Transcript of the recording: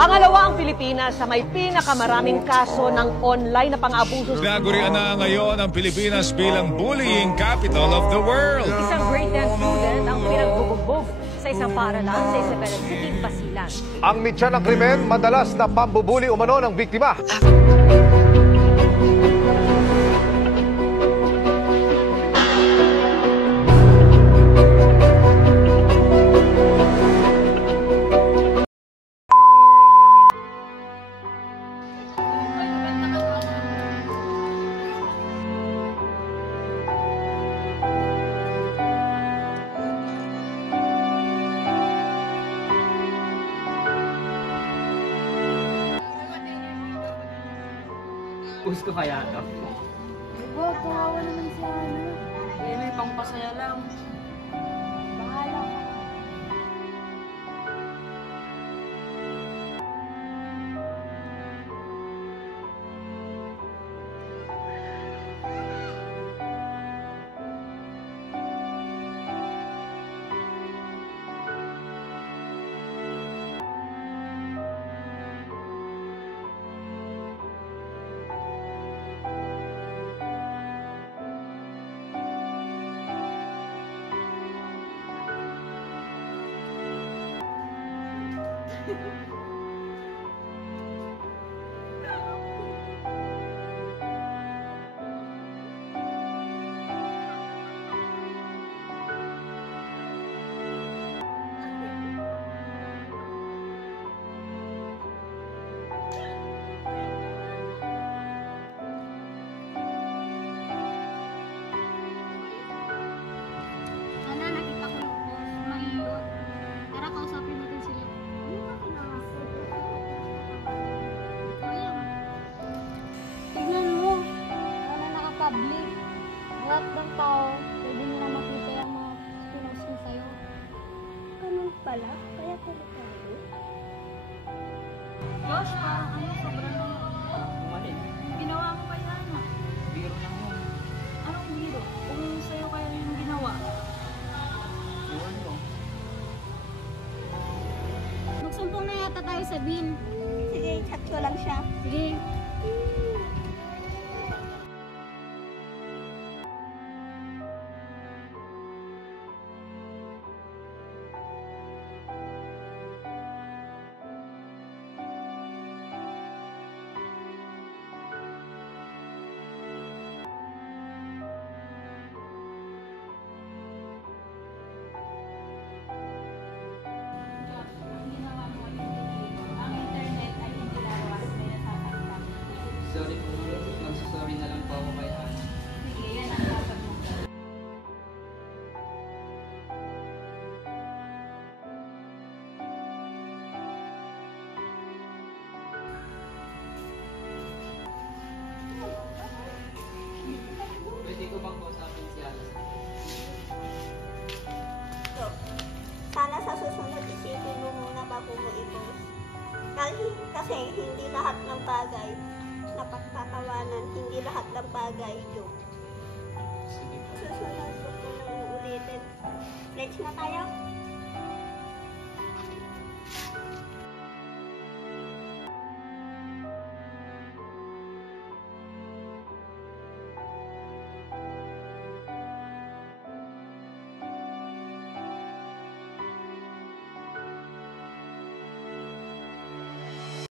Pangalawa ang Pilipinas sa may pinakamaraming kaso ng online na pang-abuso. Nagurian na ngayon ang Pilipinas bilang bullying capital of the world. Isang grade 10 student ang pinagbubugbog sa isang paaralan sa Isabela City, Basilan. Ang mitya ng krimen, madalas na pambubuli umano ng biktima. Gusto kaya ito? Wag, kawawa naman si Ana. Eh, may pangpasaya lang. Bahala ka. Ana, nakita ko yung post. Malilot. Tara, kausapin natin sila. Ano ba pinangako? Ayan. Tignan mo. Ana, naka-public. Lahat ng tao, pwede nila makita yung mga pinost mo sa'yo. Ganun pala? Kaya tayo. Josh, parang ano, sobrang Mali. ginawa mo kay Ana. Biro lang yun. Anong biro? Kung sa'yo kaya yung ginawa. Iwan mo. Magsumpong na yata tayo sa bin. Sige, chat ko lang siya. Sige. Sorry po. Magsasorry na lang po ako kay Ana. Sige, yan ang dapat mo. Pwede ko bang kausapin si Ana? Sana sa susunod isipin mo muna bago mo i-post. Kasi hindi lahat ng bagay na pagtatawanan, hindi lahat ng bagay joke. Sige po. Susunod ko na uulitin. Next na tayo?